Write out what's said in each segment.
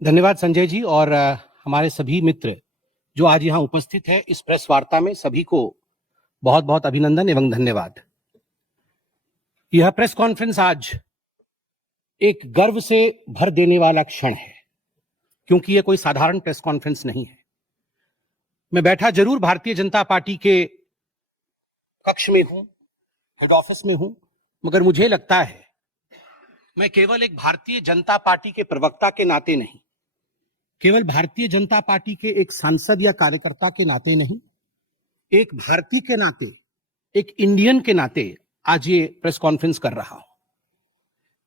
धन्यवाद संजय जी और हमारे सभी मित्र जो आज यहाँ उपस्थित है इस प्रेस वार्ता में, सभी को बहुत बहुत अभिनंदन एवं धन्यवाद। यह प्रेस कॉन्फ्रेंस आज एक गर्व से भर देने वाला क्षण है, क्योंकि यह कोई साधारण प्रेस कॉन्फ्रेंस नहीं है। मैं बैठा जरूर भारतीय जनता पार्टी के कक्ष में हूं, हेड ऑफिस में हूं, मगर मुझे लगता है मैं केवल एक भारतीय जनता पार्टी के प्रवक्ता के नाते नहीं, केवल भारतीय जनता पार्टी के एक सांसद या कार्यकर्ता के नाते नहीं, एक भारतीय के नाते, एक इंडियन के नाते आज ये प्रेस कॉन्फ्रेंस कर रहा हूं।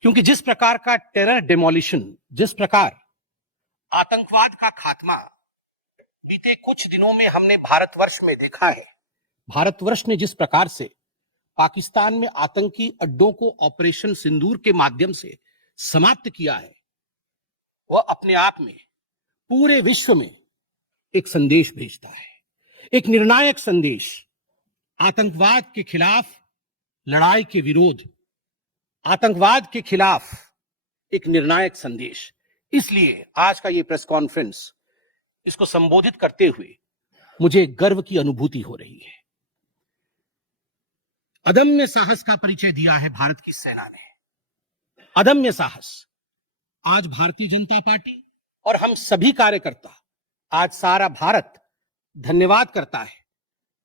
क्योंकि जिस प्रकार का टेरर डेमोलिशन, जिस प्रकार आतंकवाद का खात्मा बीते कुछ दिनों में हमने भारतवर्ष में देखा है, भारतवर्ष ने जिस प्रकार से पाकिस्तान में आतंकी अड्डों को ऑपरेशन सिंदूर के माध्यम से समाप्त किया है, वह अपने आप में पूरे विश्व में एक संदेश भेजता है, एक निर्णायक संदेश। आतंकवाद के खिलाफ लड़ाई के विरोध, आतंकवाद के खिलाफ एक निर्णायक संदेश। इसलिए आज का ये प्रेस कॉन्फ्रेंस, इसको संबोधित करते हुए मुझे गर्व की अनुभूति हो रही है। अदम्य साहस का परिचय दिया है भारत की सेना ने, अदम्य साहस। आज भारतीय जनता पार्टी और हम सभी कार्यकर्ता, आज सारा भारत धन्यवाद करता है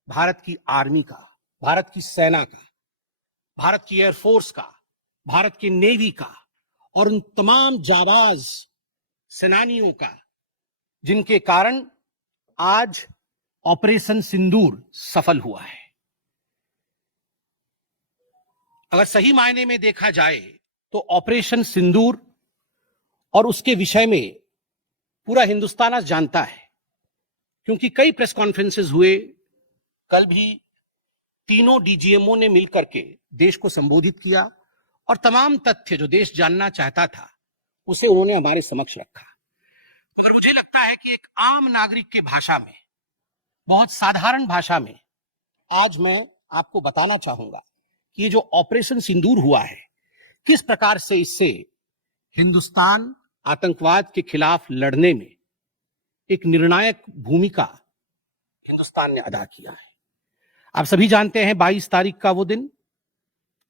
भारत की आर्मी का, भारत की सेना का, भारत की एयरफोर्स का, भारत की नेवी का और उन तमाम जाबाज सेनानियों का जिनके कारण आज ऑपरेशन सिंदूर सफल हुआ है। अगर सही मायने में देखा जाए तो ऑपरेशन सिंदूर और उसके विषय में पूरा हिंदुस्तान आज जानता है, क्योंकि कई प्रेस कॉन्फ्रेंसेस हुए। कल भी तीनों डीजीएमओ ने मिलकर के देश को संबोधित किया और तमाम तथ्य जो देश जानना चाहता था उसे उन्होंने हमारे समक्ष रखा। मगर मुझे लगता है कि एक आम नागरिक के भाषा में, बहुत साधारण भाषा में आज मैं आपको बताना चाहूंगा कि ये जो ऑपरेशन सिंदूर हुआ है, किस प्रकार से इससे हिंदुस्तान आतंकवाद के खिलाफ लड़ने में एक निर्णायक भूमिका हिंदुस्तान ने अदा किया है। आप सभी जानते हैं 22 तारीख का वो दिन,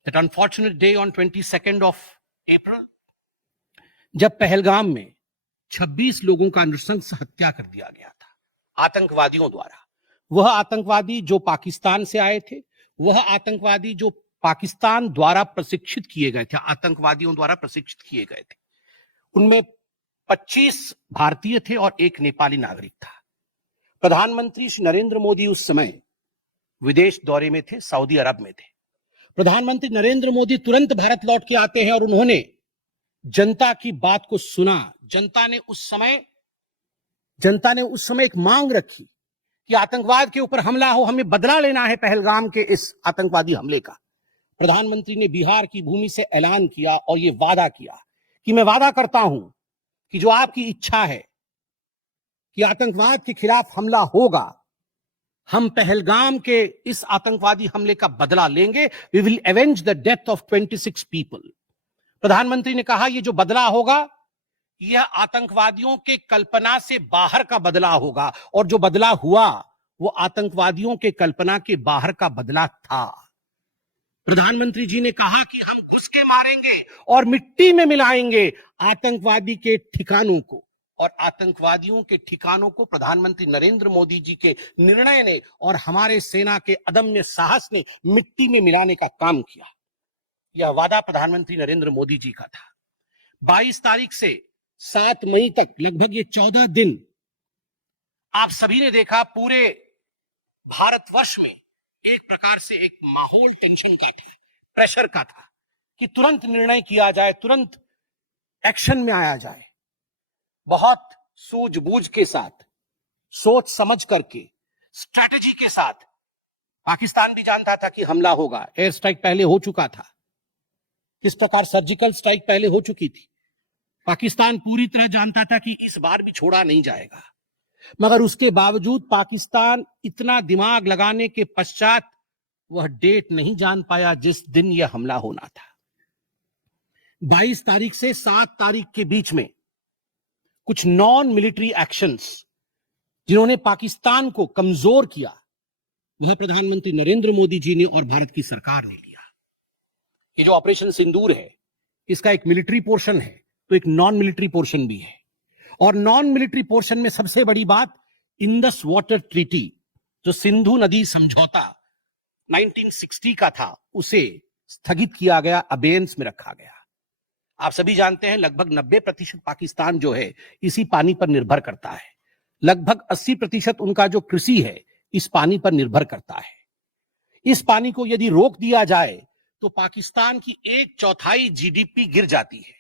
that unfortunate day on 22 of April, जब पहलगाम में 26 लोगों का नृशंस हत्या कर दिया गया था आतंकवादियों द्वारा। वह आतंकवादी जो पाकिस्तान से आए थे, वह आतंकवादी जो पाकिस्तान द्वारा प्रशिक्षित किए गए थे, आतंकवादियों द्वारा प्रशिक्षित किए गए थे। उनमें 25 भारतीय थे और एक नेपाली नागरिक था। प्रधानमंत्री श्री नरेंद्र मोदी उस समय विदेश दौरे में थे, सऊदी अरब में थे। प्रधानमंत्री नरेंद्र मोदी तुरंत भारत लौट के आते हैं और उन्होंने जनता की बात को सुना। जनता ने उस समय एक मांग रखी कि आतंकवाद के ऊपर हमला हो, हमें बदला लेना है पहलगाम के इस आतंकवादी हमले का। प्रधानमंत्री ने बिहार की भूमि से ऐलान किया और यह वादा किया कि मैं वादा करता हूं कि जो आपकी इच्छा है कि आतंकवाद के खिलाफ हमला होगा, हम पहलगाम के इस आतंकवादी हमले का बदला लेंगे। We will avenge the death of 26 people. प्रधानमंत्री ने कहा यह जो बदला होगा यह आतंकवादियों के कल्पना से बाहर का बदला होगा, और जो बदला हुआ वो आतंकवादियों के कल्पना के बाहर का बदला था। प्रधानमंत्री जी ने कहा कि हम घुस के मारेंगे और मिट्टी में मिलाएंगे आतंकवादी के ठिकानों को, और आतंकवादियों के ठिकानों को प्रधानमंत्री नरेंद्र मोदी जी के निर्णय ने और हमारे सेना के अदम्य साहस ने मिट्टी में मिलाने का काम किया। यह वादा प्रधानमंत्री नरेंद्र मोदी जी का था। 22 तारीख से 7 मई तक लगभग ये 14 दिन आप सभी ने देखा, पूरे भारतवर्ष में एक प्रकार से एक माहौल टेंशन का था, प्रेशर का था कि तुरंत निर्णय किया जाए, तुरंत एक्शन में आया जाए। बहुत सूझबूझ के साथ, सोच समझ करके, स्ट्रेटेजी के साथ। पाकिस्तान भी जानता था कि हमला होगा, एयर स्ट्राइक पहले हो चुका था, किस प्रकार सर्जिकल स्ट्राइक पहले हो चुकी थी। पाकिस्तान पूरी तरह जानता था कि इस बार भी छोड़ा नहीं जाएगा, मगर उसके बावजूद पाकिस्तान इतना दिमाग लगाने के पश्चात वह डेट नहीं जान पाया जिस दिन यह हमला होना था। 22 तारीख से 7 तारीख के बीच में कुछ नॉन मिलिट्री एक्शंस जिन्होंने पाकिस्तान को कमजोर किया, वह प्रधानमंत्री नरेंद्र मोदी जी ने और भारत की सरकार ने लिया। ये जो ऑपरेशन सिंदूर है, इसका एक मिलिट्री पोर्शन है तो एक नॉन मिलिट्री पोर्शन भी है। और नॉन मिलिट्री पोर्शन में सबसे बड़ी बात, इंडस वाटर ट्रीटी, जो सिंधु नदी समझौता 1960 का था, उसे स्थगित किया गया, अबेयंस में रखा गया। आप सभी जानते हैं लगभग 90% पाकिस्तान जो है इसी पानी पर निर्भर करता है। लगभग 80% उनका जो कृषि है इस पानी पर निर्भर करता है। इस पानी को यदि रोक दिया जाए तो पाकिस्तान की 1/4 जीडीपी गिर जाती है।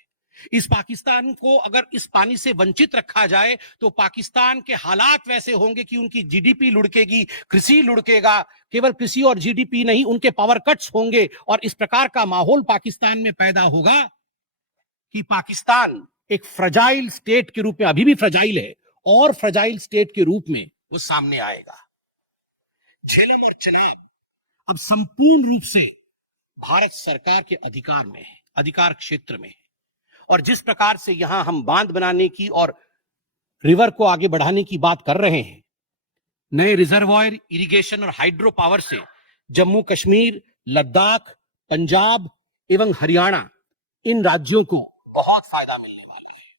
इस पाकिस्तान को अगर इस पानी से वंचित रखा जाए तो पाकिस्तान के हालात वैसे होंगे कि उनकी जीडीपी लुढ़केगी, कृषि लुढ़केगा। केवल कृषि और जीडीपी नहीं, उनके पावर कट्स होंगे और इस प्रकार का माहौल पाकिस्तान में पैदा होगा कि पाकिस्तान एक फ्रजाइल स्टेट के रूप में, अभी भी फ्रजाइल है, और फ्रजाइल स्टेट के रूप में वो सामने आएगा। झेलम और चिनाब अब संपूर्ण रूप से भारत सरकार के अधिकार में है, अधिकार क्षेत्र में है। और जिस प्रकार से यहां हम बांध बनाने की और रिवर को आगे बढ़ाने की बात कर रहे हैं, नए रिजर्वायर, इरिगेशन और हाइड्रो पावर से जम्मू कश्मीर, लद्दाख, पंजाब एवं हरियाणा, इन राज्यों को बहुत फायदा मिलने वाला है।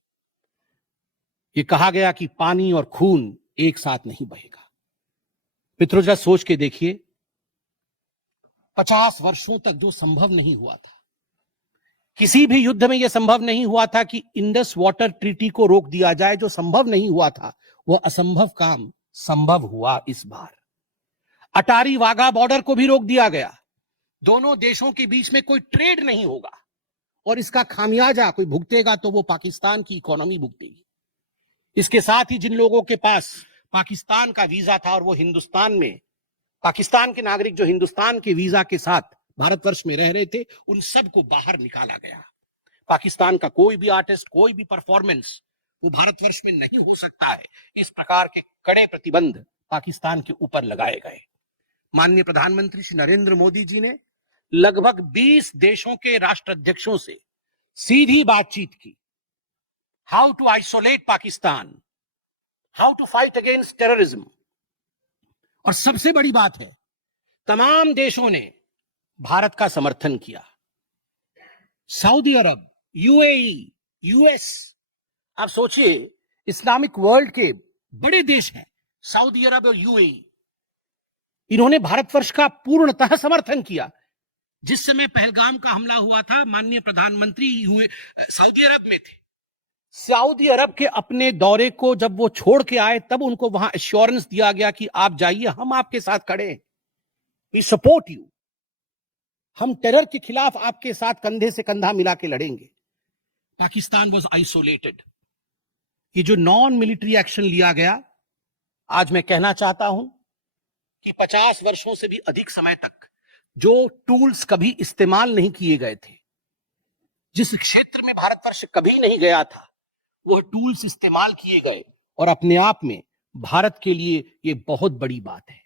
ये कहा गया कि पानी और खून एक साथ नहीं बहेगा। मित्रों, जरा सोच के देखिए, 50 वर्षों तक जो संभव नहीं हुआ था, किसी भी युद्ध में यह संभव नहीं हुआ था कि इंडस वाटर ट्रीटी को रोक दिया जाए। जो संभव नहीं हुआ था वो असंभव काम संभव हुआ इस बार। अटारी वाघा बॉर्डर को भी रोक दिया गया। दोनों देशों के बीच में कोई ट्रेड नहीं होगा और इसका खामियाजा कोई भुगतेगा तो वो पाकिस्तान की इकोनॉमी भुगतेगी। इसके साथ ही जिन लोगों के पास पाकिस्तान का वीजा था और वो हिंदुस्तान में, पाकिस्तान के नागरिक जो हिंदुस्तान के वीजा के साथ भारतवर्ष में रह रहे थे, उन सबको बाहर निकाला गया। पाकिस्तान का कोई भी आर्टिस्ट, कोई भी परफॉर्मेंस वो भारतवर्ष में नहीं हो सकता है। इस प्रकार के कड़े प्रतिबंध पाकिस्तान के ऊपर लगाए गए। माननीय प्रधानमंत्री श्री नरेंद्र मोदी जी ने लगभग 20 देशों के राष्ट्राध्यक्षों से सीधी बातचीत की। How to isolate Pakistan, how to fight against terrorism. और सबसे बड़ी बात है, तमाम देशों ने भारत का समर्थन किया। सऊदी अरब, यूएई, यूएस, आप सोचिए, इस्लामिक वर्ल्ड के बड़े देश हैं सऊदी अरब और यूएई, इन्होंने भारतवर्ष का पूर्णतः समर्थन किया। जिस समय पहलगाम का हमला हुआ था, माननीय प्रधानमंत्री सऊदी अरब में थे। सऊदी अरब के अपने दौरे को जब वो छोड़ के आए, तब उनको वहां एश्योरेंस दिया गया कि आप जाइए, हम आपके साथ खड़े हैं, वी सपोर्ट यू, हम टेरर के खिलाफ आपके साथ कंधे से कंधा मिला के लड़ेंगे। Pakistan was isolated. ये जो नॉन मिलिट्री एक्शन लिया गया, आज मैं कहना चाहता हूं कि 50 वर्षों से भी अधिक समय तक जो टूल्स कभी इस्तेमाल नहीं किए गए थे, जिस क्षेत्र में भारतवर्ष कभी नहीं गया था, वो टूल्स इस्तेमाल किए गए। और अपने आप में भारत के लिए ये बहुत बड़ी बात है।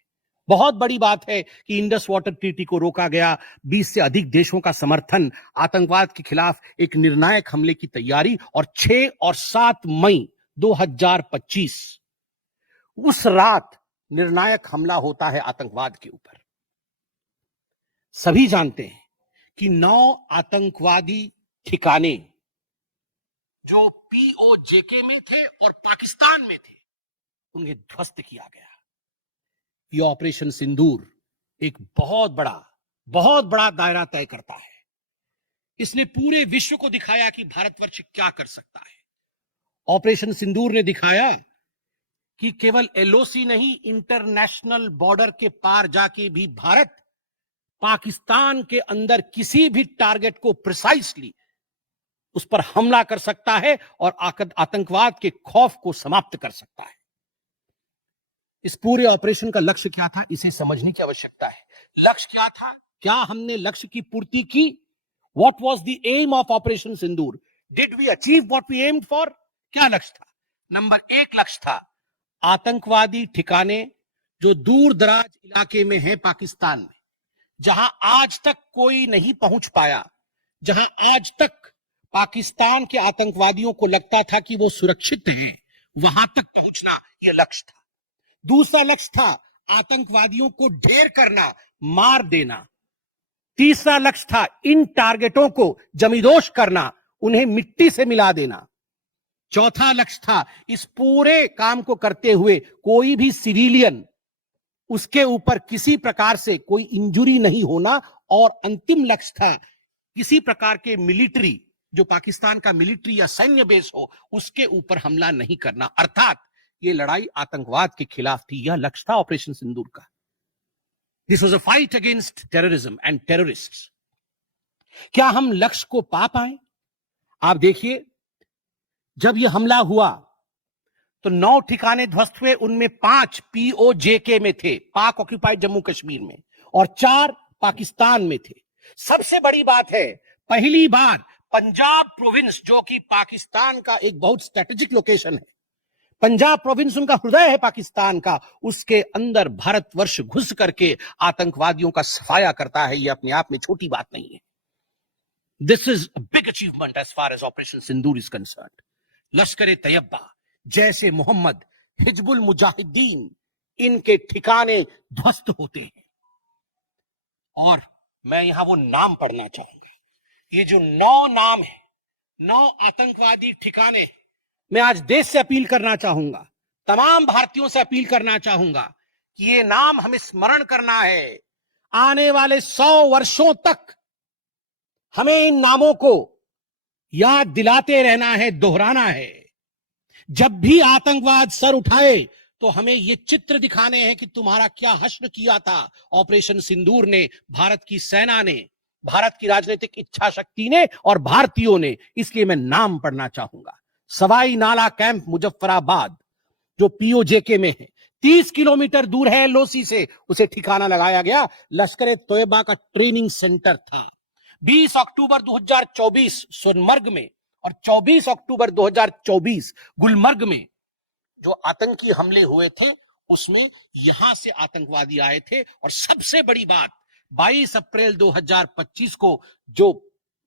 बहुत बड़ी बात है कि इंडस वाटर ट्रीटी को रोका गया। 20 से अधिक देशों का समर्थन, आतंकवाद के खिलाफ एक निर्णायक हमले की तैयारी। और 6 और 7 मई 2025 उस रात निर्णायक हमला होता है आतंकवाद के ऊपर। सभी जानते हैं कि 9 आतंकवादी ठिकाने जो पीओजेके में थे और पाकिस्तान में थे, उन्हें ध्वस्त किया गया। ये ऑपरेशन सिंदूर एक बहुत बड़ा दायरा तय करता है। इसने पूरे विश्व को दिखाया कि भारतवर्ष क्या कर सकता है। ऑपरेशन सिंदूर ने दिखाया कि केवल एलओसी नहीं, इंटरनेशनल बॉर्डर के पार जाके भी भारत पाकिस्तान के अंदर किसी भी टारगेट को प्रिसाइसली उस पर हमला कर सकता है और आतंकवाद के खौफ को समाप्त कर सकता है। इस पूरे ऑपरेशन का लक्ष्य क्या था, इसे समझने की आवश्यकता है। लक्ष्य क्या था? क्या हमने लक्ष्य की पूर्ति की? What was the aim of operation Sindoor? Did we achieve what we aimed for? क्या लक्ष्य था? नंबर 1 लक्ष्य था आतंकवादी ठिकाने जो दूर दराज इलाके में है पाकिस्तान में, जहां आज तक कोई नहीं पहुंच पाया, जहां आज तक पाकिस्तान के आतंकवादियों को लगता था कि वो सुरक्षित हैं, वहां तक पहुंचना यह लक्ष्य था। दूसरा लक्ष्य था आतंकवादियों को ढेर करना, मार देना। तीसरा लक्ष्य था इन टारगेटों को जमींदोज करना, उन्हें मिट्टी से मिला देना। चौथा लक्ष्य था इस पूरे काम को करते हुए कोई भी सिविलियन, उसके ऊपर किसी प्रकार से कोई इंजुरी नहीं होना। और अंतिम लक्ष्य था किसी प्रकार के मिलिट्री, जो पाकिस्तान का मिलिट्री या सैन्य बेस हो, उसके ऊपर हमला नहीं करना। अर्थात ये लड़ाई आतंकवाद के खिलाफ थी। यह लक्ष्य था ऑपरेशन सिंदूर का। This was a fight against terrorism and terrorists. क्या हम लक्ष्य को पा पाए? आप देखिए, जब यह हमला हुआ तो 9 ठिकाने ध्वस्त हुए, उनमें 5 POJK में थे, पाक ऑक्यूपाइड जम्मू कश्मीर में, और 4 पाकिस्तान में थे। सबसे बड़ी बात है, पहली बार पंजाब प्रोविंस, जो कि पाकिस्तान का एक बहुत स्ट्रेटेजिक लोकेशन है, पंजाब प्रोविंस उनका हृदय है पाकिस्तान का, उसके अंदर भारतवर्ष घुस करके आतंकवादियों का सफाया करता है। यह अपने आप में छोटी बात नहीं है। This is a big achievement as far as operation Sindoor is concerned. Lashkar Taiba, जैसे मोहम्मद, हिजबुल मुजाहिदीन, इनके ठिकाने ध्वस्त होते हैं। और मैं यहां वो नाम पढ़ना चाहूंगा, ये जो 9 नाम है, 9 आतंकवादी ठिकाने। मैं आज देश से अपील करना चाहूंगा, तमाम भारतीयों से अपील करना चाहूंगा कि ये नाम हमें स्मरण करना है। आने वाले 100 वर्षों तक हमें इन नामों को याद दिलाते रहना है, दोहराना है। जब भी आतंकवाद सर उठाए तो हमें ये चित्र दिखाने हैं कि तुम्हारा क्या हश्र किया था ऑपरेशन सिंदूर ने, भारत की सेना ने, भारत की राजनीतिक इच्छा शक्ति ने और भारतीयों ने। इसलिए मैं नाम पढ़ना चाहूंगा। सवाई नाला कैंप मुजफ्फराबाद, जो POJK में है, 30 किलोमीटर दूर है LOC से, उसे ठिकाना लगाया गया। लश्कर तोयबा का ट्रेनिंग सेंटर था। 20 अक्टूबर 2024 सोनमर्ग में और 24 अक्टूबर 2024 गुलमर्ग में जो आतंकी हमले हुए थे, उसमें यहां से आतंकवादी आए थे। और सबसे बड़ी बात, 22 अप्रैल 2025 को जो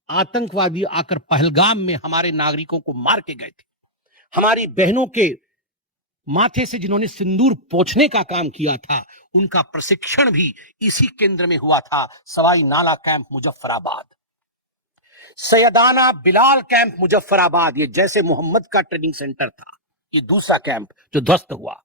आतंकवादी आकर पहलगाम में हमारे नागरिकों को मार के गए थे, हमारी बहनों के माथे से जिन्होंने सिंदूर पोंछने का काम किया था, उनका प्रशिक्षण भी इसी केंद्र में हुआ था, सवाई नाला कैंप मुजफ्फराबाद। सैयदाना बिलाल कैंप मुजफ्फराबाद, ये जैसे मोहम्मद का ट्रेनिंग सेंटर था, ये दूसरा कैंप जो ध्वस्त हुआ।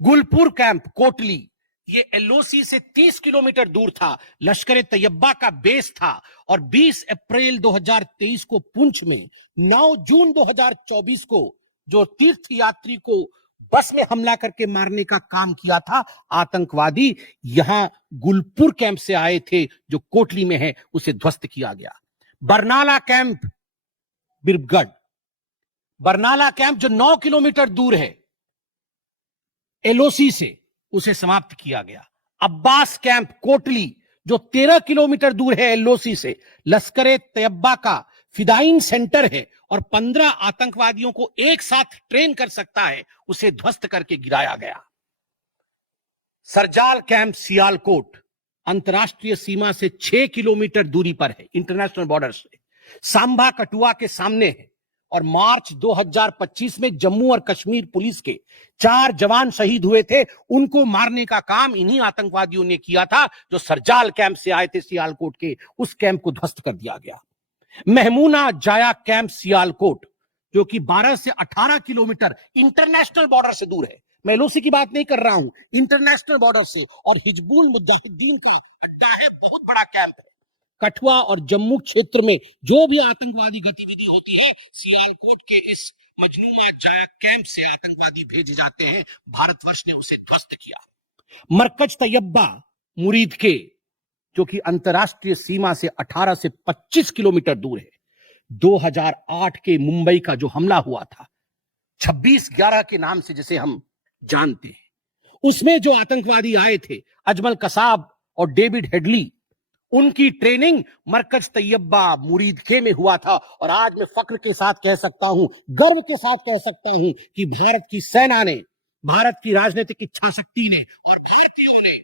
गुलपुर कैंप कोटली, ये LOC से 30 किलोमीटर दूर था, लश्कर तैयबा का बेस था। और 20 अप्रैल 2023 को पुंछ में, 9 जून 2024 को जो तीर्थ यात्री को बस में हमला करके मारने का काम किया था आतंकवादी, यहां गुलपुर कैंप से आए थे जो कोटली में है, उसे ध्वस्त किया गया। बरनाला कैंप बिरगढ़, बरनाला कैंप जो 9 किलोमीटर दूर है LOC से, उसे समाप्त किया गया। अब्बास कैंप कोटली जो 13 किलोमीटर दूर है LOC से, लश्कर तैयबा का फिदाइन सेंटर है और 15 आतंकवादियों को एक साथ ट्रेन कर सकता है, उसे ध्वस्त करके गिराया गया। सरजाल कैंप सियालकोट अंतरराष्ट्रीय सीमा से 6 किलोमीटर दूरी पर है, इंटरनेशनल बॉर्डर से, सांबा कठुआ के सामने है। और मार्च 2025 में जम्मू और कश्मीर पुलिस के 4 जवान शहीद हुए थे, उनको मारने का काम इन्हीं आतंकवादियों ने किया था जो सरजाल कैंप से आए थे सियालकोट के। उस कैंप को ध्वस्त कर दिया गया। महमूना जाया कैंप सियालकोट, जो कि 12 से 18 किलोमीटर इंटरनेशनल बॉर्डर से दूर है, मैं LOC की बात नहीं कर रहा हूं, इंटरनेशनल बॉर्डर से, और हिजबुल मुजाहिदीन का अड्डा है, बहुत बड़ा कैंप है। कठुआ और जम्मू क्षेत्र में जो भी आतंकवादी गतिविधि होती है, सियालकोट के इस मजनूना जाया कैंप से आतंकवादी भेजे जाते हैं। भारतवर्ष ने उसे ध्वस्त किया। मरकज तैयबा मुरीद के, जो कि अंतरराष्ट्रीय सीमा से 18 से 25 किलोमीटर दूर है, 2008 के मुंबई का जो हमला हुआ था, 26/11 के नाम से जिसे हम जानते हैं, उसमें जो आतंकवादी आए थे, अजमल कसाब और डेविड हेडली, उनकी ट्रेनिंग मरकज तैयबा मुरीद के में हुआ था। और आज मैं फक्र के साथ कह सकता हूं, गर्व के साथ कह सकता हूं कि भारत की सेना ने, भारत की राजनीतिक इच्छा शक्ति ने और भारतीयों ने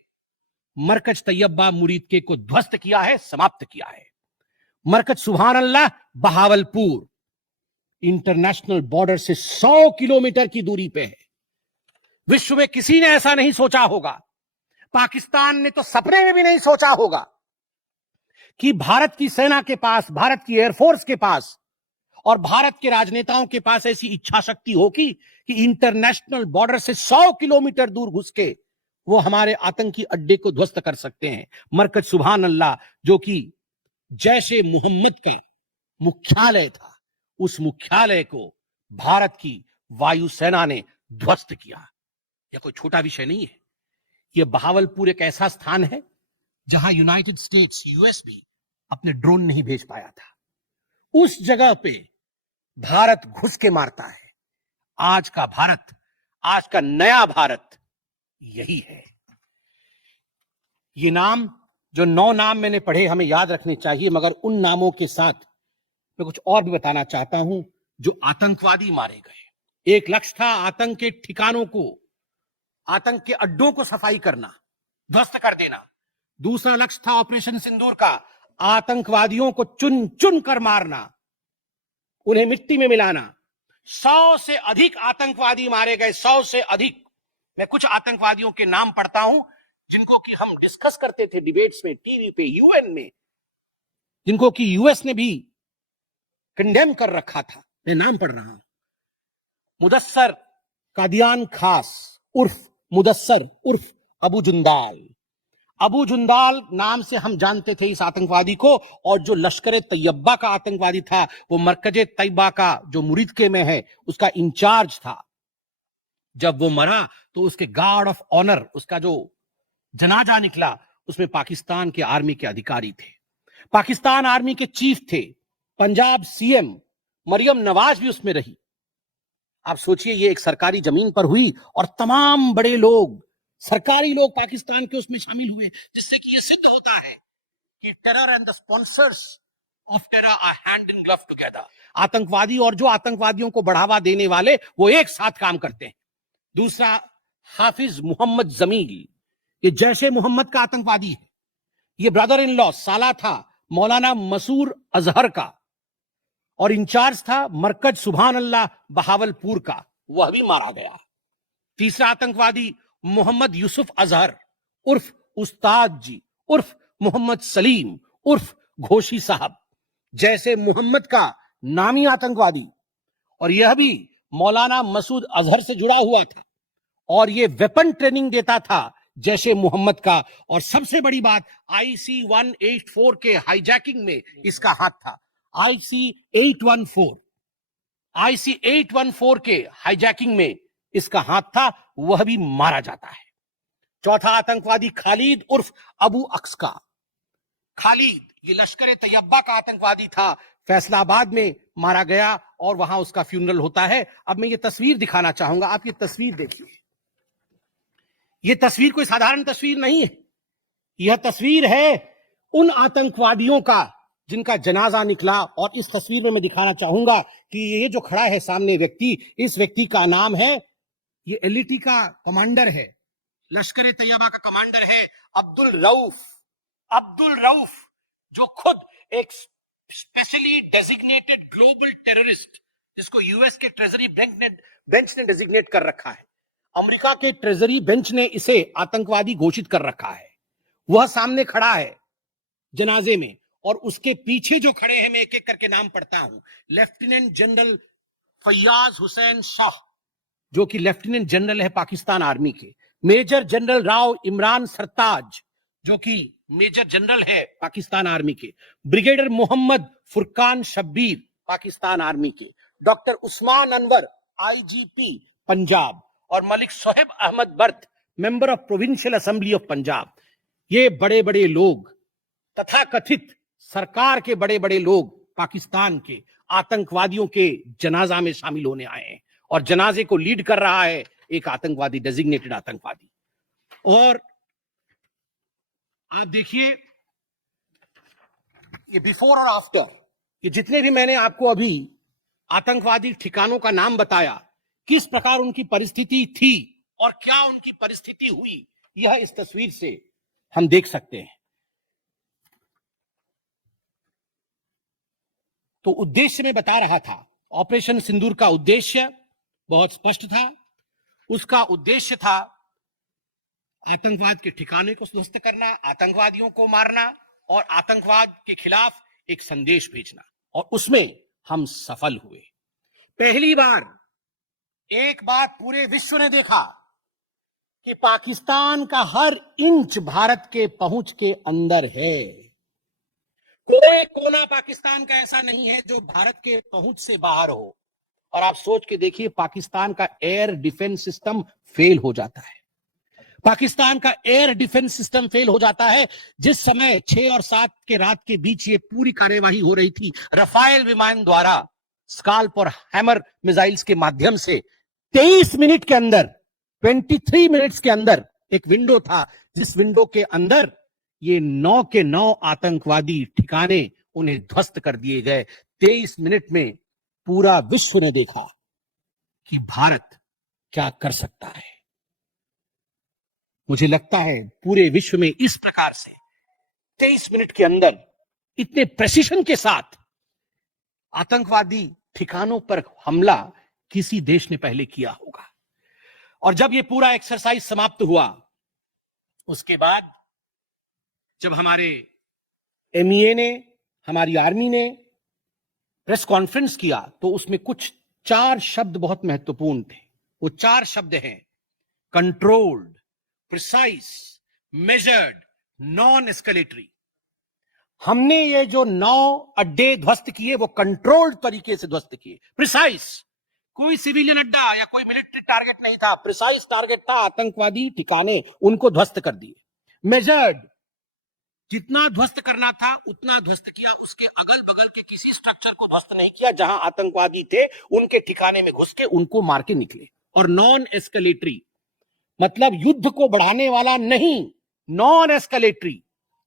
मरकज तैयबा मुरीद के को ध्वस्त किया है, समाप्त किया है। मरकज सुभान अल्लाह बहावलपुर इंटरनेशनल बॉर्डर से 100 किलोमीटर की दूरी पे है। विश्व में किसी ने ऐसा नहीं सोचा होगा, पाकिस्तान ने तो सपने में भी नहीं सोचा होगा कि भारत की सेना के पास, भारत की एयरफोर्स के पास और भारत के राजनेताओं के पास ऐसी इच्छा शक्ति होगी कि इंटरनेशनल बॉर्डर से 100 किलोमीटर दूर घुस के वो हमारे आतंकी अड्डे को ध्वस्त कर सकते हैं। मरकज सुभान अल्लाह, जो कि जैशे मोहम्मद का मुख्यालय था, उस मुख्यालय को भारत की वायुसेना ने ध्वस्त किया। यह कोई छोटा विषय नहीं है। यह बहावलपुर एक ऐसा स्थान है जहां यूनाइटेड स्टेट्स, यूएस भी अपने ड्रोन नहीं भेज पाया था। उस जगह पे भारत घुस के मारता है। आज का भारत, आज का नया भारत यही है। ये नाम, जो 9 नाम मैंने पढ़े, हमें याद रखने चाहिए, मगर उन नामों के साथ मैं कुछ और भी बताना चाहता हूं। जो आतंकवादी मारे गए, एक लक्ष्य था आतंक के ठिकानों को, आतंक के अड्डों को सफाई करना, ध्वस्त कर देना। दूसरा लक्ष्य था ऑपरेशन सिंदूर का, आतंकवादियों को चुन चुन कर मारना, उन्हें मिट्टी में मिलाना। 100 से अधिक आतंकवादी मारे गए, 100 से अधिक। मैं कुछ आतंकवादियों के नाम पढ़ता हूं जिनको कि हम डिस्कस करते थे डिबेट्स में, टीवी पे, यूएन में, जिनको कि यूएस ने भी कंडेम कर रखा था। मैं नाम पढ़ रहा हूं। मुदस्सर कादियान खास उर्फ मुदस्सर उर्फ अबू जुंदाल। अबू जुंदाल नाम से हम जानते थे इस आतंकवादी को। और जो लश्कर तैयबा का आतंकवादी था, वो मरकज तैयबा का जो मुरीदके में है, उसका इंचार्ज था। जब वो मरा तो उसके गार्ड ऑफ ऑनर, उसका जो जनाजा निकला, उसमें पाकिस्तान के आर्मी के अधिकारी थे, पाकिस्तान आर्मी के चीफ थे, पंजाब सीएम मरियम नवाज भी उसमें रही। आप सोचिए, ये एक सरकारी जमीन पर हुई और तमाम बड़े लोग, सरकारी लोग पाकिस्तान के उसमें शामिल हुए, जिससे कि यह सिद्ध होता है कि terror and the sponsors of terror are hand in glove together. आतंकवादी और जो आतंकवादियों को बढ़ावा देने वाले, वो एक साथ काम करते हैं। दूसरा, हाफिज मोहम्मद जमील, ये जैशे मोहम्मद का आतंकवादी है। ये ब्रदर इन लॉ, साला था मौलाना मसूर अजहर का, और इंचार्ज था मरकज सुभान अल्लाह बहावलपुर का, वह भी मारा गया। तीसरा आतंकवादी मोहम्मद यूसुफ अजहर उर्फ उस्ताद जी उर्फ मोहम्मद सलीम उर्फ घोशी साहब, जैसे मोहम्मद का नामी आतंकवादी, और यह भी मौलाना मसूद अजहर से जुड़ा हुआ था, और यह वेपन ट्रेनिंग देता था जैसे मोहम्मद का। और सबसे बड़ी बात, IC 184 के हाईजैकिंग में इसका हाथ था। IC 814 के हाईजैकिंग में इसका हाथ था, वह भी मारा जाता है। चौथा आतंकवादी खालिद उर्फ अबू अक्स का। खालिद ये लश्कर तैयबा का आतंकवादी था, फैसलाबाद में मारा गया और वहां उसका फ्यूनरल होता है। अब मैं ये तस्वीर दिखाना चाहूंगा, आप ये तस्वीर देखिए। ये तस्वीर कोई साधारण तस्वीर नहीं है। यह तस्वीर है उन आतंकवादियों का जिनका जनाजा निकला। और इस तस्वीर में मैं दिखाना चाहूंगा कि ये जो खड़ा है सामने व्यक्ति, इस व्यक्ति का नाम है, ये LET का कमांडर है, लश्कर तैयबा का कमांडर है, अब्दुल रऊफ, जो खुद एक स्पेशली डेजिग्नेटेड ग्लोबल टेररिस्ट, जिसको यूएस के ट्रेजरी बेंच ने डेजिग्नेट कर रखा है, अमेरिका के ट्रेजरी बेंच ने इसे आतंकवादी घोषित कर रखा है। वह सामने खड़ा है जनाजे में, और उसके पीछे जो खड़े हैं, मैं एक एक करके नाम पढ़ता हूं। लेफ्टिनेंट जनरल फैयाज हुसैन शाह, जो कि लेफ्टिनेंट जनरल है पाकिस्तान आर्मी के। मेजर जनरल राव इमरान सरताज, जो कि मेजर जनरल है पाकिस्तान आर्मी के। ब्रिगेडियर मोहम्मद फुरकान शब्बीर, पाकिस्तान आर्मी के। डॉक्टर उस्मान अनवर, IGP पंजाब, और Malik Sohaib Ahmed Bard, member of provincial assembly of Punjab. ये बड़े बड़े लोग, तथाकथित सरकार के बड़े बड़े लोग, पाकिस्तान के आतंकवादियों के जनाजा में शामिल होने आए हैं। और जनाजे को लीड कर रहा है एक आतंकवादी, डेजिग्नेटेड आतंकवादी। और आप देखिए, ये बिफोर और आफ्टर, ये जितने भी मैंने आपको अभी आतंकवादी ठिकानों का नाम बताया, किस प्रकार उनकी परिस्थिति थी और क्या उनकी परिस्थिति हुई, यह इस तस्वीर से हम देख सकते हैं। तो उद्देश्य में बता रहा था, ऑपरेशन सिंदूर का उद्देश्य बहुत स्पष्ट था। उसका उद्देश्य था आतंकवाद के ठिकाने को ध्वस्त करना, आतंकवादियों को मारना और आतंकवाद के खिलाफ एक संदेश भेजना, और उसमें हम सफल हुए। पहली बार एक बात पूरे विश्व ने देखा कि पाकिस्तान का हर इंच भारत के पहुंच के अंदर है। कोई कोना पाकिस्तान का ऐसा नहीं है जो भारत के पहुंच से बाहर हो। और आप सोच के देखिए, पाकिस्तान का एयर डिफेंस सिस्टम फेल हो जाता है। पाकिस्तान का एयर डिफेंस सिस्टम फेल हो जाता है जिस समय 6 और 7 के रात के बीच ये पूरी कार्यवाही हो रही थी। रफाल विमान द्वारा स्काल्प और हैमर मिसाइल्स के माध्यम से 23 मिनट के अंदर, 23 मिनट्स के अंदर एक विंडो था, जिस विंडो के अंदर ये 9 के 9 आतंकवादी ठिकाने उन्हें ध्वस्त कर दिए गए। 23 मिनट में पूरा विश्व ने देखा कि भारत क्या कर सकता है। मुझे लगता है पूरे विश्व में इस प्रकार से 23 मिनट के अंदर इतने प्रेसिशन के साथ आतंकवादी ठिकानों पर हमला किसी देश ने पहले किया होगा। और जब ये पूरा एक्सरसाइज समाप्त हुआ, उसके बाद जब हमारे एमईए ने, हमारी आर्मी ने प्रेस कॉन्फ्रेंस किया, तो उसमें कुछ 4 शब्द बहुत महत्वपूर्ण थे। वो 4 शब्द हैं controlled, precise, measured, non escalatory. हमने ये जो 9 अड्डे ध्वस्त किए वो कंट्रोल्ड तरीके से ध्वस्त किए। प्रिसाइज, कोई सिविलियन अड्डा या कोई मिलिट्री टारगेट नहीं था, प्रिसाइज टारगेट था, आतंकवादी ठिकाने, उनको ध्वस्त कर दिए। मेजर्ड, जितना ध्वस्त करना था उतना ध्वस्त किया, उसके अगल बगल के किसी स्ट्रक्चर को ध्वस्त नहीं किया। जहां आतंकवादी थे उनके ठिकाने में घुस के उनको मार के निकले। और नॉन एस्केलेटरी मतलब युद्ध को बढ़ाने वाला नहीं, नॉन एस्केलेटरी,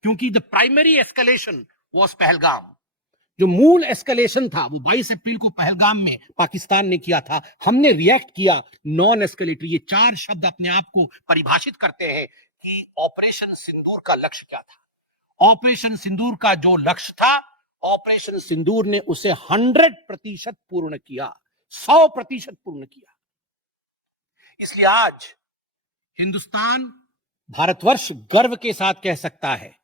क्योंकि the primary escalation was Pahalgam. जो मूल एस्केलेशन था वो 22 अप्रैल को पहलगाम में पाकिस्तान ने किया था, हमने रिएक्ट किया नॉन एस्केलेटरी। ये 4 शब्द अपने आप को परिभाषित करते हैं कि ऑपरेशन सिंदूर का लक्ष्य क्या था। ऑपरेशन सिंदूर का जो लक्ष्य था, ऑपरेशन सिंदूर ने उसे 100% पूर्ण किया, 100% पूर्ण किया। इसलिए आज हिंदुस्तान, भारतवर्ष गर्व के साथ कह सकता है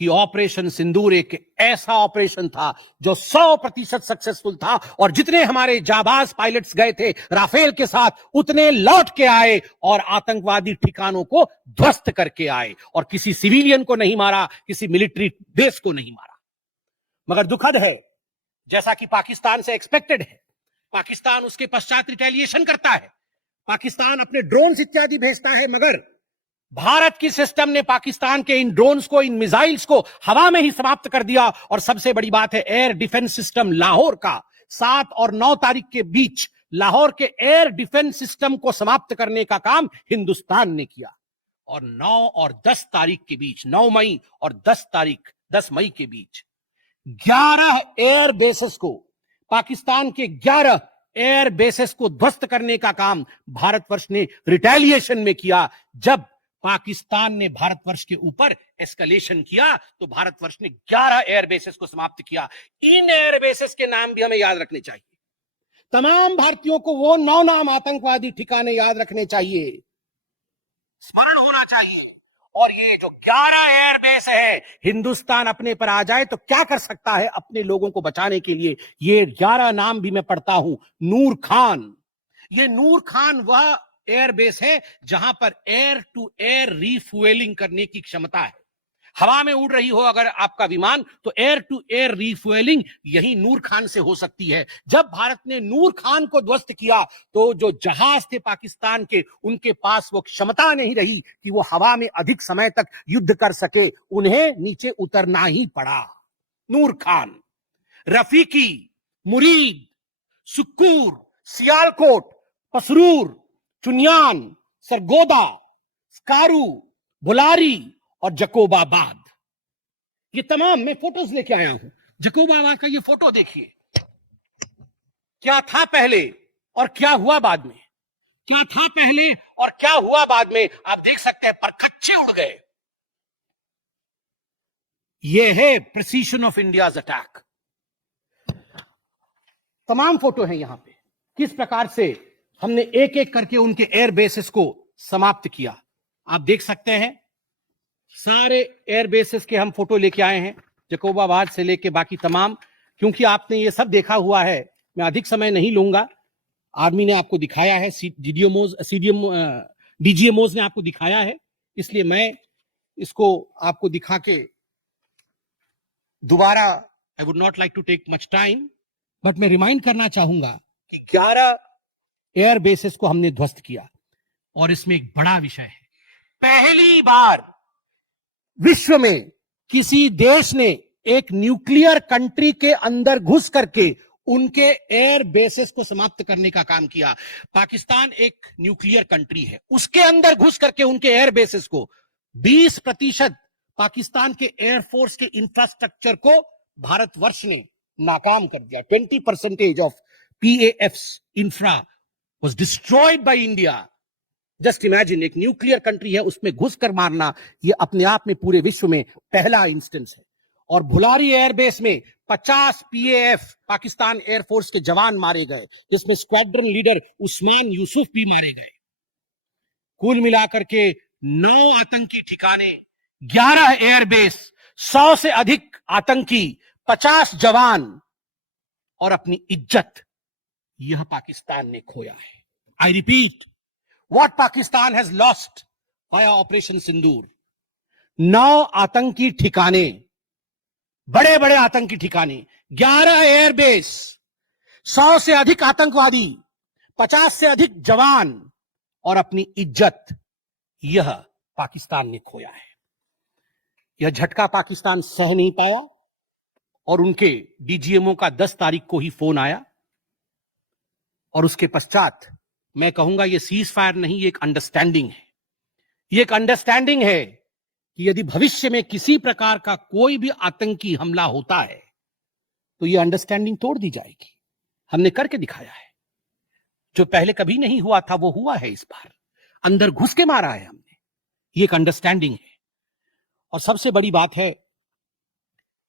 कि ऑपरेशन सिंदूर एक ऐसा ऑपरेशन था जो 100% सक्सेसफुल था। और जितने हमारे जाबाज पायलट्स गए थे राफेल के साथ, उतने लौट के आए और आतंकवादी ठिकानों को ध्वस्त करके आए, और किसी सिविलियन को नहीं मारा, किसी मिलिट्री बेस को नहीं मारा। मगर दुखद है, जैसा कि पाकिस्तान से एक्सपेक्टेड है, पाकिस्तान उसके पश्चात रिटेलिएशन करता है, पाकिस्तान अपने ड्रोन्स इत्यादि भेजता है, मगर भारत की सिस्टम ने पाकिस्तान के इन ड्रोन्स को, इन मिसाइल्स को हवा में ही समाप्त कर दिया। और सबसे बड़ी बात है, एयर डिफेंस सिस्टम लाहौर का 7 और 9 तारीख के बीच लाहौर के एयर डिफेंस सिस्टम को समाप्त करने का काम हिंदुस्तान ने किया। और 9 और 10 तारीख के बीच, 9 मई और 10 मई के बीच 11 एयर बेसेस को, पाकिस्तान के 11 एयर बेसेस को ध्वस्त करने का काम भारतवर्ष ने रिटेलिएशन में किया। जब पाकिस्तान ने भारतवर्ष के ऊपर एस्केलेशन किया तो भारतवर्ष ने 11 एयर बेसेस को समाप्त किया। इन एयर बेसेस के नाम भी हमें याद रखने चाहिए। तमाम भारतीयों को वो 9 नाम आतंकवादी ठिकाने याद रखने चाहिए, स्मरण होना चाहिए। और ये जो 11 एयर बेस है, हिंदुस्तान अपने पर आ जाए तो क्या कर सकता है अपने लोगों को बचाने के लिए। ये 11 नाम भी मैं पढ़ता हूं। नूर खान, ये नूर खान वह एयर बेस है जहां पर एयर टू एयर रीफ्यूएलिंग करने की क्षमता है। हवा में उड़ रही हो अगर आपका विमान, तो एयर टू एयर रीफ्यूएलिंग यही नूर खान से हो सकती है। जब भारत ने नूर खान को ध्वस्त किया तो जो जहाज थे पाकिस्तान के, उनके पास वो क्षमता नहीं रही कि वो हवा में अधिक समय तक युद्ध कर सके, उन्हें नीचे उतरना ही पड़ा। नूर खान, रफीकी, मुरीद, सुक्कूर, सियालकोट, पसरूर, चुनियान, सरगोदा, स्कारू, बुलारी और जकोबाबाद, ये तमाम मैं फोटोज लेके आया हूं। जकोबाबाद का ये फोटो देखिए, क्या था पहले और क्या हुआ बाद में, क्या था पहले और क्या हुआ बाद में, आप देख सकते हैं परखच्चे उड़ गए। यह है प्रिसीशन ऑफ इंडियाज अटैक। तमाम फोटो हैं यहां पे, किस प्रकार से हमने एक एक करके उनके एयर बेसिस को समाप्त किया। आप देख सकते हैं सारे एयर बेसिस के हम फोटो लेके आए हैं, जकोबाबाद से लेके बाकी तमाम। क्योंकि आपने ये सब देखा हुआ है, मैं अधिक समय नहीं लूंगा। आर्मी ने आपको दिखाया है, डीजीएमओज ने आपको दिखाया है, इसलिए मैं इसको आपको दिखा के दोबारा I would not like to take much time, but मैं रिमाइंड करना चाहूंगा कि 11 एयर बेसिस को हमने ध्वस्त किया। और इसमें एक बड़ा विषय है, पहली बार विश्व में किसी देश ने एक न्यूक्लियर कंट्री के अंदर घुस करके उनके एयर बेसिस को समाप्त करने का काम किया। पाकिस्तान एक न्यूक्लियर कंट्री है, उसके अंदर घुस करके उनके एयर बेसिस को 20% पाकिस्तान के एयरफोर्स के इंफ्रास्ट्रक्चर को भारतवर्ष ने नाकाम कर दिया। 20% of PAF's infra was destroyed by India. Just imagine, एक न्यूक्लियर कंट्री है, उसमें घुसकर मारना, यह अपने आप में पूरे विश्व में पहला इंस्टेंस है। और भुलारी एयरबेस में 50 PAF पाकिस्तान एयरफोर्स के जवान मारे गए, जिसमें स्क्वाड्रन लीडर उस्मान यूसुफ भी मारे गए। कुल मिलाकर के 9 आतंकी ठिकाने, 11 एयरबेस, 100 से अधिक आतंकी, 50 जवान और अपनी इज्जत, यह पाकिस्तान ने खोया है। I repeat, what Pakistan has lost via Operation Sindoor, 9 आतंकी ठिकाने, बड़े बड़े आतंकी ठिकाने, 11 एयरबेस, 100 से अधिक आतंकवादी, 50 से अधिक जवान और अपनी इज्जत, यह पाकिस्तान ने खोया है। यह झटका पाकिस्तान सह नहीं पाया और उनके डीजीएमओ का 10 तारीख को ही फोन आया। और उसके पश्चात मैं कहूंगा ये सीज फायर नहीं, ये एक अंडरस्टैंडिंग है। ये एक अंडरस्टैंडिंग है कि यदि भविष्य में किसी प्रकार का कोई भी आतंकी हमला होता है तो ये अंडरस्टैंडिंग तोड़ दी जाएगी। हमने करके दिखाया है, जो पहले कभी नहीं हुआ था वो हुआ है। इस बार अंदर घुस के मारा है हमने, ये एक अंडरस्टैंडिंग है। और सबसे बड़ी बात है,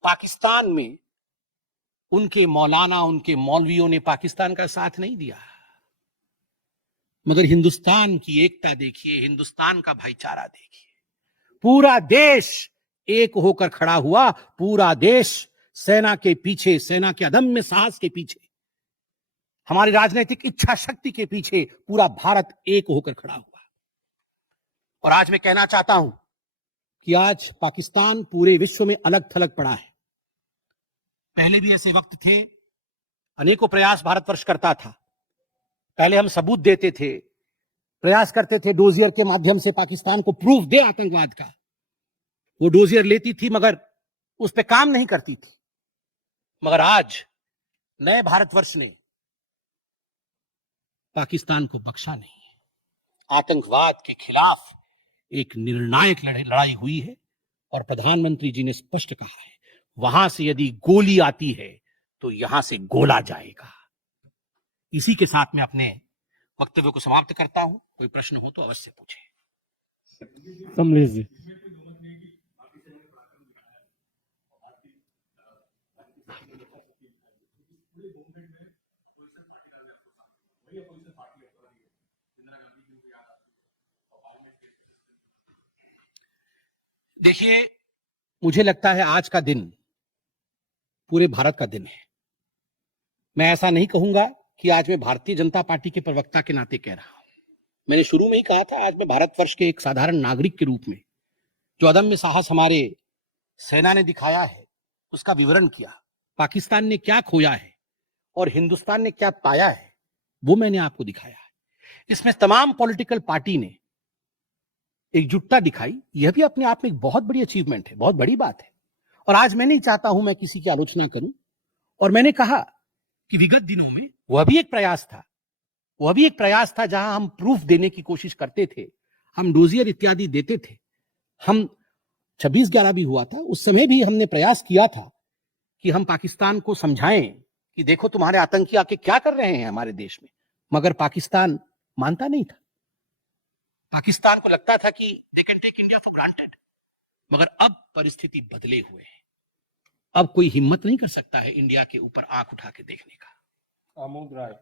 पाकिस्तान में उनके मौलाना, उनके मौलवियों ने पाकिस्तान का साथ नहीं दिया, मगर हिंदुस्तान की एकता देखिए, हिंदुस्तान का भाईचारा देखिए। पूरा देश एक होकर खड़ा हुआ, पूरा देश सेना के पीछे, सेना के अदम्य साहस के पीछे, हमारी राजनीतिक इच्छा शक्ति के पीछे पूरा भारत एक होकर खड़ा हुआ। और आज मैं कहना चाहता हूं कि आज पाकिस्तान पूरे विश्व में अलग थलग पड़ा है। पहले भी ऐसे वक्त थे, अनेकों प्रयास भारतवर्ष करता था। पहले हम सबूत देते थे, प्रयास करते थे डोजियर के माध्यम से पाकिस्तान को प्रूफ दे आतंकवाद का। वो डोजियर लेती थी मगर उस पर काम नहीं करती थी। मगर आज नए भारतवर्ष ने पाकिस्तान को बख्शा नहीं है। आतंकवाद के खिलाफ एक निर्णायक लड़ाई हुई है और प्रधानमंत्री जी ने स्पष्ट कहा है, वहां से यदि गोली आती है तो यहां से गोला जाएगा। इसी के साथ मैं अपने वक्तव्य को समाप्त करता हूं। कोई प्रश्न हो तो अवश्य पूछें। कमलेश जी, देखिए, मुझे लगता है आज का दिन पूरे भारत का दिन है। मैं ऐसा नहीं कहूंगा कि आज मैं भारतीय जनता पार्टी के प्रवक्ता के नाते कह रहा हूं। मैंने शुरू में ही कहा था, आज मैं भारतवर्ष के एक साधारण नागरिक के रूप में जो अदम्य साहस हमारे सेना ने दिखाया है उसका विवरण किया। पाकिस्तान ने क्या खोया है और हिंदुस्तान ने क्या पाया है वो मैंने आपको दिखाया है। इसमें तमाम पॉलिटिकल पार्टी ने एकजुटता दिखाई, यह भी अपने आप में एक बहुत बड़ी अचीवमेंट है, बहुत बड़ी बात है। और आज मैं नहीं चाहता हूं मैं किसी की आलोचना करूं। और मैंने कहा कि विगत दिनों में वह भी एक प्रयास था जहां हम प्रूफ देने की कोशिश करते थे, हम डोजियर इत्यादि देते थे। हम 26/11 भी हुआ था, उस समय भी हमने प्रयास किया था कि हम पाकिस्तान को समझाएं कि देखो तुम्हारे आतंकी आके क्या कर रहे हैं हमारे देश में। मगर पाकिस्तान मानता नहीं था। पाकिस्तान को लगता था कि they can take India for granted. मगर अब परिस्थिति बदले हुए हैं। अब कोई हिम्मत नहीं कर सकता है इंडिया के ऊपर आंख उठा के देखने का। आमोद राय।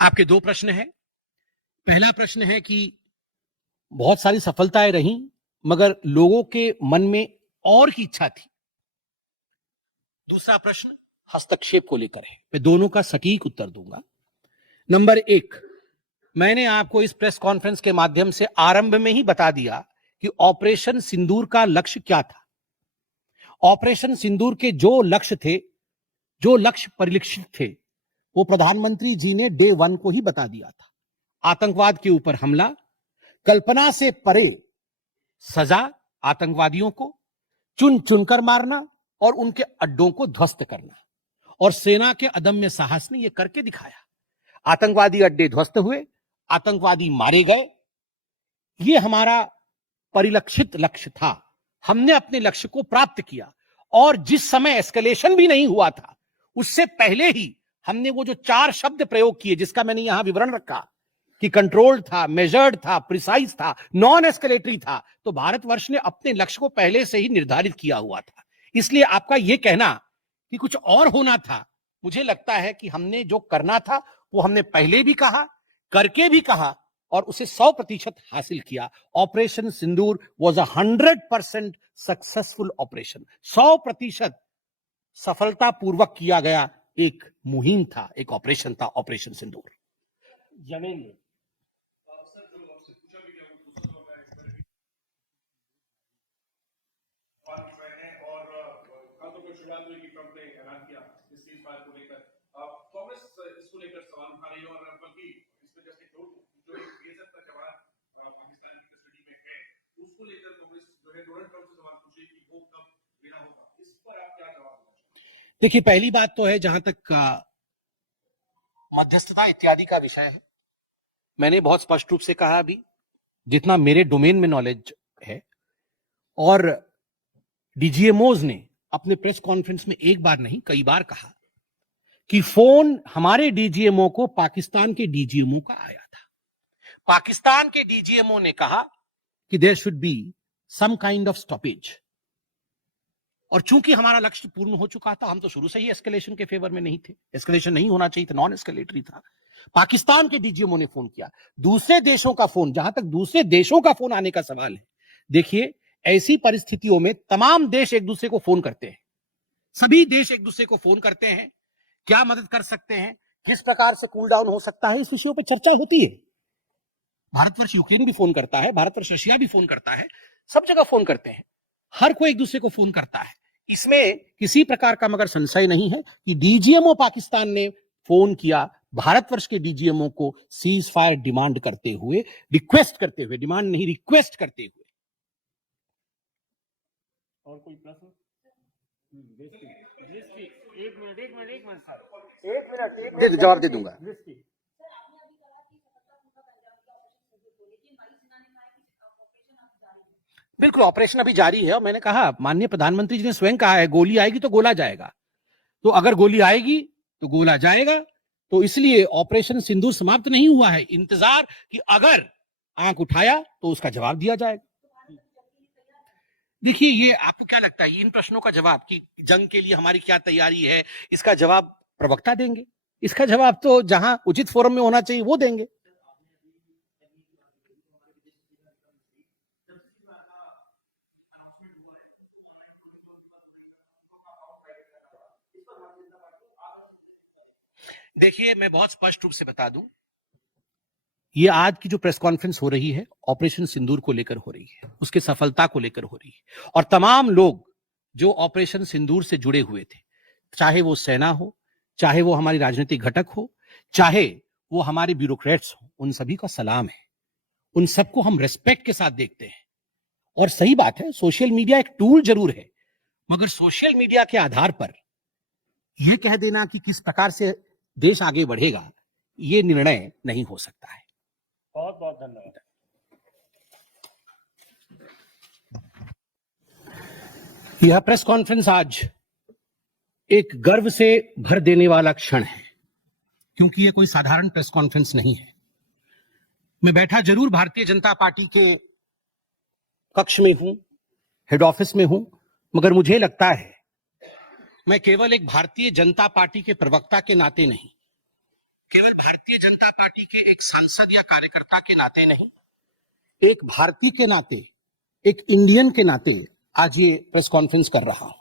आपके दो प्रश्न हैं। पहला प्रश्न है कि बहुत सारी सफलताएं रही मगर लोगों के मन में और की इच्छा थी। दूसरा प्रश्न हस्तक्षेप को लेकर है। मैं दोनों का सटीक उत्तर दूंगा। नंबर एक, मैंने आपको इस प्रेस कॉन्फ्रेंस के माध्यम से आरंभ में ही बता दिया कि ऑपरेशन सिंदूर का लक्ष्य क्या था। ऑपरेशन सिंदूर के जो लक्ष्य थे, जो लक्ष्य परिलक्षित थे, वो प्रधानमंत्री जी ने डे 1 को ही बता दिया था। आतंकवाद के ऊपर हमला, कल्पना से परे सजा आतंकवादियों को, चुन चुनकर मारना और उनके अड्डों को ध्वस्त करना। और सेना के अदम्य साहस ने यह करके दिखाया। आतंकवादी अड्डे ध्वस्त हुए, आतंकवादी मारे गए। यह हमारा परिलक्षित लक्ष्य था। हमने अपने लक्ष्य को प्राप्त किया। और जिस समय एस्केलेशन भी नहीं हुआ था, उससे पहले ही हमने वो जो 4 शब्द प्रयोग किए, जिसका मैंने यहां विवरण रखा कि कंट्रोल्ड था, मेजर्ड था, प्रिसाइज था, नॉन एस्केलेटरी था, तो भारतवर्ष ने अपने लक्ष्य को पहले से ही निर्धारित किया हुआ था। इसलिए आपका यह कहना कि कुछ और होना था, मुझे लगता है कि हमने जो करना था वो हमने पहले भी कहा, करके भी कहा और उसे 100% हासिल किया। Operation Sindoor was 100% successful operation. 100% सफलतापूर्वक किया गया एक मुहिम था, एक ऑपरेशन था ऑपरेशन सिंदूर। जनेंद्र। देखिए, पहली बात तो है, जहां तक मध्यस्थता इत्यादि का विषय है, मैंने बहुत स्पष्ट रूप से कहा अभी, जितना मेरे डोमेन में नॉलेज है, और डीजीएमओज ने अपने प्रेस कॉन्फ्रेंस में एक बार नहीं कई बार कहा कि फोन हमारे डीजीएमओ को पाकिस्तान के डीजीएमओ का आया था। पाकिस्तान के डीजीएमओ ने कहा कि there should be some kind of stoppage. और चूंकि हमारा लक्ष्य पूर्ण हो चुका था, हम तो शुरू से ही एस्केलेशन के फेवर में नहीं थे। एस्केलेशन नहीं होना चाहिए था, नॉन एस्केलेटरी था। पाकिस्तान के डीजीएमओ ने फोन किया। दूसरे देशों का फोन, जहां तक दूसरे देशों का फोन आने का सवाल है, देखिए, ऐसी परिस्थितियों में तमाम देश एक दूसरे को फोन करते हैं। सभी देश एक दूसरे को फोन करते हैं, क्या मदद कर सकते हैं, किस प्रकार से कूल डाउन हो सकता है, इस विषयों पर चर्चा होती है। भारतवर्ष यूक्रेन भी फोन करता है, भारतवर्ष रशिया भी फोन करता है, सब जगह फोन करते हैं, हर कोई एक दूसरे को फोन करता है। इसमें किसी प्रकार का मगर संशय नहीं है कि डीजीएमओ पाकिस्तान ने फोन किया भारतवर्ष के डीजीएमओ को सीज फायर डिमांड करते हुए, रिक्वेस्ट करते हुए, डिमांड नहीं रिक्वेस्ट करते हुए। और कोई प्रश्न? एक मिनट सर, जवाब दे दूंगा। बिल्कुल, ऑपरेशन अभी जारी है। और मैंने कहा, माननीय प्रधानमंत्री जी ने स्वयं कहा है, गोली आएगी तो गोला जाएगा। तो अगर गोली आएगी तो गोला जाएगा। तो इसलिए ऑपरेशन सिंदूर समाप्त नहीं हुआ है। इंतजार कि अगर आंख उठाया तो उसका जवाब दिया जाएगा। देखिए, ये आपको क्या लगता है, इन प्रश्नों का जवाब कि जंग के लिए हमारी क्या तैयारी है, इसका जवाब प्रवक्ता देंगे। इसका जवाब तो जहां उचित फोरम में होना चाहिए वो देंगे। देखिए, मैं बहुत स्पष्ट रूप से बता दूं, ये आज की जो प्रेस कॉन्फ्रेंस हो रही है, ऑपरेशन सिंदूर को लेकर हो रही है, उसके सफलता को लेकर हो रही है। और तमाम लोग जो ऑपरेशन सिंदूर से जुड़े हुए थे, चाहे वो सेना हो, चाहे वो हमारी राजनीतिक घटक हो, चाहे वो हमारे ब्यूरोक्रेट्स हो, उन सभी का सलाम है। उन सबको हम रेस्पेक्ट के साथ देखते हैं। और सही बात है, सोशल मीडिया एक टूल जरूर है, मगर सोशल मीडिया के आधार पर यह कह देना कि किस प्रकार से देश आगे बढ़ेगा, यह निर्णय नहीं हो सकता है। बहुत बहुत धन्यवाद। यह प्रेस कॉन्फ्रेंस आज एक गर्व से भर देने वाला क्षण है, क्योंकि यह कोई साधारण प्रेस कॉन्फ्रेंस नहीं है। मैं बैठा जरूर भारतीय जनता पार्टी के कक्ष में हूं, हेड ऑफिस में हूं, मगर मुझे लगता है मैं केवल एक भारतीय जनता पार्टी के प्रवक्ता के नाते नहीं, केवल भारतीय जनता पार्टी के एक सांसद या कार्यकर्ता के नाते नहीं, एक भारतीय के नाते, एक इंडियन के नाते आज ये प्रेस कॉन्फ्रेंस कर रहा हूं।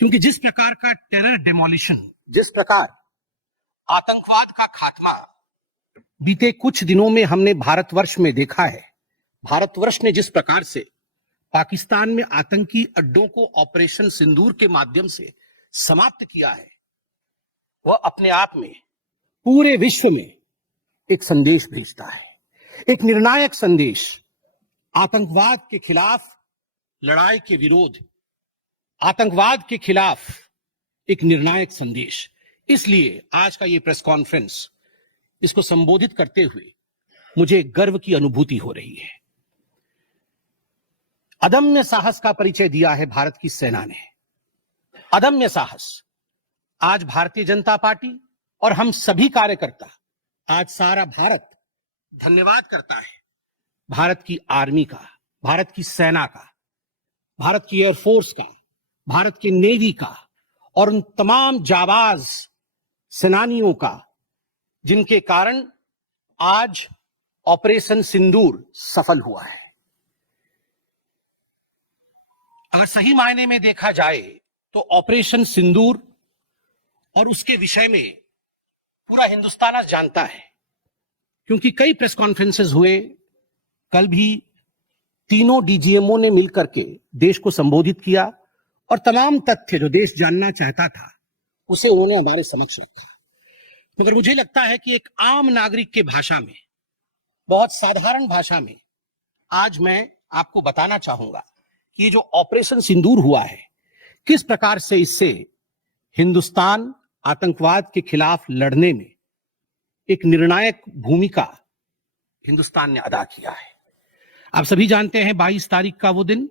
क्योंकि जिस प्रकार का टेरर डेमोलिशन, जिस प्रकार आतंकवाद का खात्मा बीते कुछ दिनों में हमने भारतवर्ष में देखा है, भारतवर्ष ने जिस प्रकार से पाकिस्तान में आतंकी अड्डों को ऑपरेशन सिंदूर के माध्यम से समाप्त किया है, वह अपने आप में पूरे विश्व में एक संदेश भेजता है, एक निर्णायक संदेश। आतंकवाद के खिलाफ लड़ाई के विरोध, आतंकवाद के खिलाफ एक निर्णायक संदेश। इसलिए आज का ये प्रेस कॉन्फ्रेंस, इसको संबोधित करते हुए मुझे गर्व की अनुभूति हो रही है। अदम्य साहस का परिचय दिया है भारत की सेना ने, अदम्य साहस। आज भारतीय जनता पार्टी और हम सभी कार्यकर्ता, आज सारा भारत धन्यवाद करता है भारत की आर्मी का, भारत की सेना का, भारत की एयरफोर्स का, भारत के नेवी का और उन तमाम जाबाज सेनानियों का जिनके कारण आज ऑपरेशन सिंदूर सफल हुआ है। अगर सही मायने में देखा जाए तो ऑपरेशन सिंदूर और उसके विषय में पूरा हिंदुस्तान आज जानता है, क्योंकि कई प्रेस कॉन्फ्रेंसेस हुए। कल भी तीनों डीजीएमओ ने मिलकर के देश को संबोधित किया और तमाम तथ्य जो देश जानना चाहता था उसे उन्होंने हमारे समक्ष रखा। मगर मुझे लगता है कि एक आम नागरिक के भाषा में, बहुत साधारण भाषा में आज मैं आपको बताना चाहूंगा कि ये जो ऑपरेशन सिंदूर हुआ है, किस प्रकार से इससे हिंदुस्तान आतंकवाद के खिलाफ लड़ने में एक निर्णायक भूमिका हिंदुस्तान ने अदा किया है। आप सभी जानते हैं 22 तारीख का वो दिन,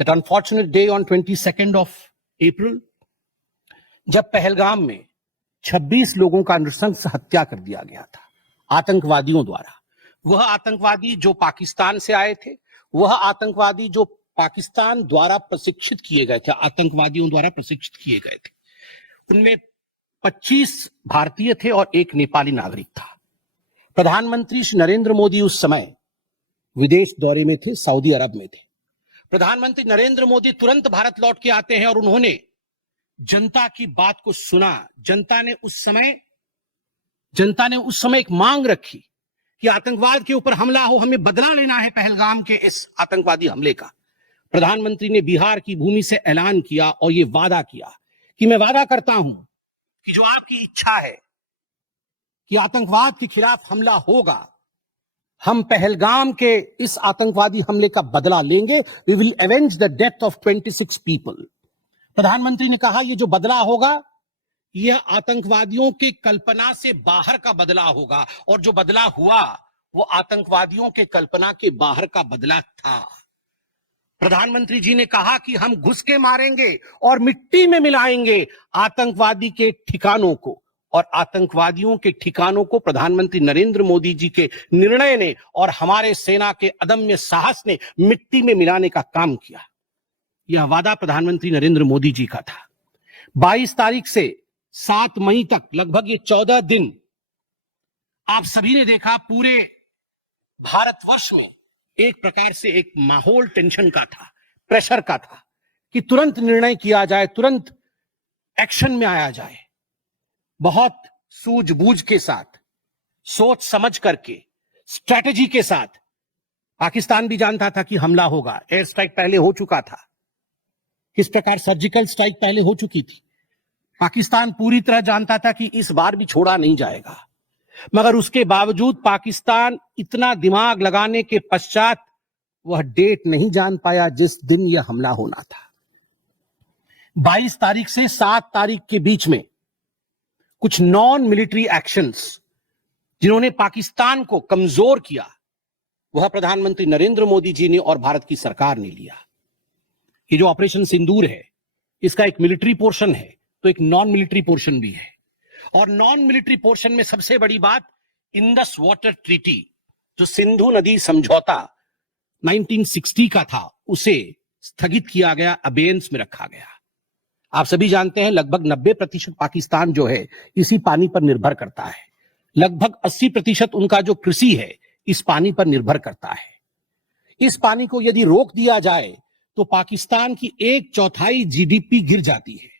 that unfortunate day on 22nd of April, जब पहलगाम में 26 लोगों का नृशंस हत्या कर दिया गया था आतंकवादियों द्वारा। वह आतंकवादी जो पाकिस्तान से आए थे, वह आतंकवादी जो पाकिस्तान द्वारा प्रशिक्षित किए गए थे, आतंकवादियों द्वारा प्रशिक्षित किए गए थे। उनमें 25 भारतीय थे और एक नेपाली नागरिक था। प्रधानमंत्री श्री नरेंद्र मोदी उस समय विदेश दौरे में थे, सऊदी अरब में थे। प्रधानमंत्री नरेंद्र मोदी तुरंत भारत लौट के आते हैं और उन्होंने जनता की बात को सुना। जनता ने उस समय एक मांग रखी कि आतंकवाद के ऊपर हमला हो, हमें बदला लेना है पहलगाम के इस आतंकवादी हमले का। प्रधानमंत्री ने बिहार की भूमि से ऐलान किया और यह वादा किया कि मैं वादा करता हूं कि जो आपकी इच्छा है कि आतंकवाद के खिलाफ हमला होगा, हम पहलगाम के इस आतंकवादी हमले का बदला लेंगे। We will avenge the death of 26 people. प्रधानमंत्री ने कहा यह जो बदला होगा, यह आतंकवादियों के कल्पना से बाहर का बदला होगा, और जो बदला हुआ वो आतंकवादियों के कल्पना के बाहर का बदला था। प्रधानमंत्री जी ने कहा कि हम घुस के मारेंगे और मिट्टी में मिलाएंगे आतंकवादी के ठिकानों को, और आतंकवादियों के ठिकानों को प्रधानमंत्री नरेंद्र मोदी जी के निर्णय ने और हमारे सेना के अदम्य साहस ने मिट्टी में मिलाने का काम किया। यह वादा प्रधानमंत्री नरेंद्र मोदी जी का था। 22 तारीख से 7 मई तक लगभग ये 14 दिन आप सभी ने देखा, पूरे भारतवर्ष में एक प्रकार से एक माहौल टेंशन का था, प्रेशर का था कि तुरंत निर्णय किया जाए, तुरंत एक्शन में आया जाए। बहुत सूझबूझ के साथ, सोच समझ करके, स्ट्रैटेजी के साथ। पाकिस्तान भी जानता था कि हमला होगा, एयर स्ट्राइक पहले हो चुका था, किस प्रकार सर्जिकल स्ट्राइक पहले हो चुकी थी। पाकिस्तान पूरी तरह जानता था कि इस बार भी छोड़ा नहीं जाएगा, मगर उसके बावजूद पाकिस्तान इतना दिमाग लगाने के पश्चात वह डेट नहीं जान पाया जिस दिन यह हमला होना था। 22 तारीख से 7 तारीख के बीच में कुछ नॉन मिलिट्री एक्शंस जिन्होंने पाकिस्तान को कमजोर किया, वह प्रधानमंत्री नरेंद्र मोदी जी ने और भारत की सरकार ने लिया। ये जो ऑपरेशन सिंदूर है, इसका एक मिलिट्री पोर्शन है तो एक नॉन मिलिट्री पोर्शन भी है। और नॉन मिलिट्री पोर्शन में सबसे बड़ी बात, इंडस वाटर ट्रीटी, जो सिंधु नदी समझौता 1960 का था, उसे स्थगित किया गया, अबेयंस में रखा गया। आप सभी जानते हैं लगभग 90% पाकिस्तान जो है इसी पानी पर निर्भर करता है। लगभग 80% उनका जो कृषि है इस पानी पर निर्भर करता है। इस पानी को यदि रोक दिया जाए तो पाकिस्तान की 1/4 जीडीपी गिर जाती है।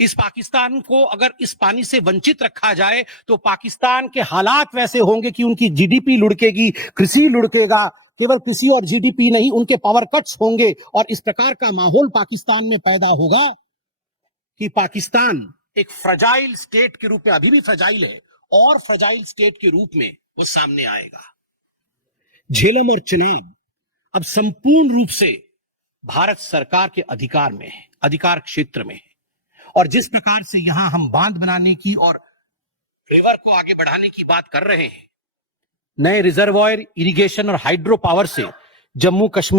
इस पाकिस्तान को अगर इस पानी से वंचित रखा जाए तो पाकिस्तान के हालात वैसे होंगे कि उनकी जीडीपी लुढ़केगी, कृषि लुढ़केगा। केवल कृषि और जीडीपी नहीं, उनके पावर कट्स होंगे और इस प्रकार का माहौल पाकिस्तान में पैदा होगा कि पाकिस्तान एक फ्रजाइल स्टेट के रूप में, अभी भी फ्रजाइल है, और फ्रजाइल स्टेट के रूप में वो सामने आएगा। झेलम और चिनाब अब संपूर्ण रूप से भारत सरकार के अधिकार में है, अधिकार क्षेत्र में है। और जिस प्रकार से यहां हम बांध बनाने की और रिवर को आगे बढ़ाने की बात कर रहे हैं, नए रिजर्वायर, इरिगेशन और हाइड्रो पावर से जम्मू कश्मीर